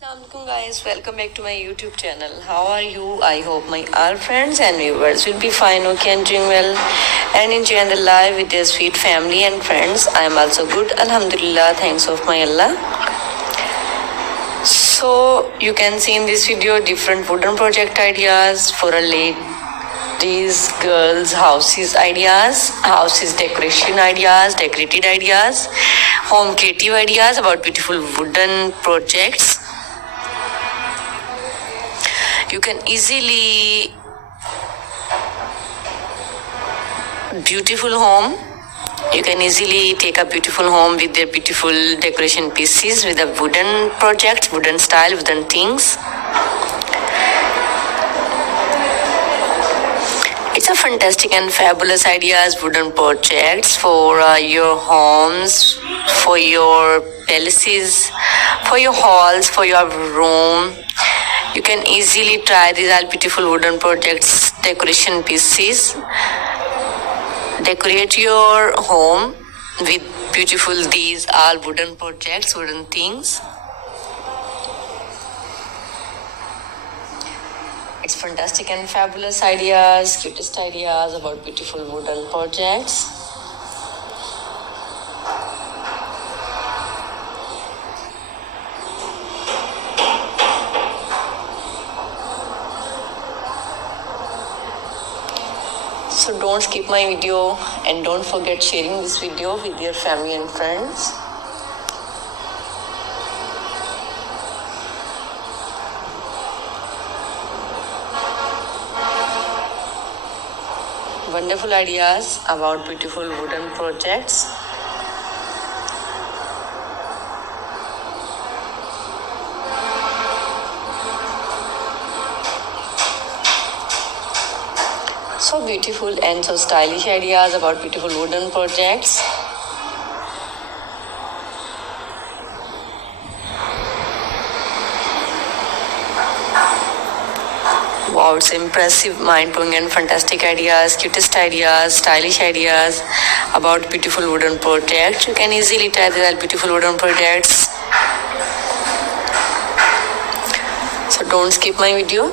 Assalamualaikum guys, welcome back to my YouTube channel. How are you? I hope my all friends and viewers will be fine, okay, and doing well and enjoying the life with their sweet family and friends. I am also good, alhamdulillah, thanks of my Allah. So you can see in this video different wooden project ideas for a ladies, girls, houses ideas, houses decoration ideas, decorated ideas, home creative ideas about beautiful wooden projects. You can easily beautiful home. You can easily take a beautiful home with their beautiful decoration pieces with a wooden project, wooden style, wooden things. It's a fantastic and fabulous ideas, wooden projects for your homes, for your palaces, for your halls, for your room. You can easily try these all beautiful wooden projects, decoration pieces. Decorate your home with beautiful these all wooden projects, wooden things. It's fantastic and fabulous ideas, cutest ideas about beautiful wooden projects. So don't skip my video and don't forget sharing this video with your family and friends. Wonderful ideas about beautiful wooden projects. So beautiful and so stylish ideas about beautiful wooden projects. Wow, it's impressive, mind-blowing and fantastic ideas, cutest ideas, stylish ideas about beautiful wooden projects. You can easily try these beautiful wooden projects. So don't skip my video.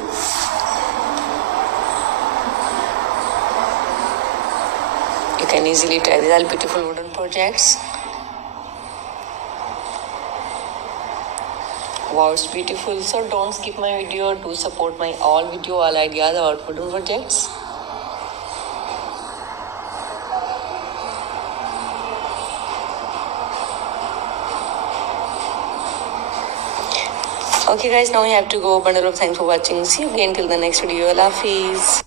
You can easily try these all beautiful wooden projects. Wow, it's beautiful. So don't skip my video. Do support my all ideas about wooden projects. Okay guys, now we have to go. Bundle of thanks for watching. See you again till the next video. Allah Hafiz.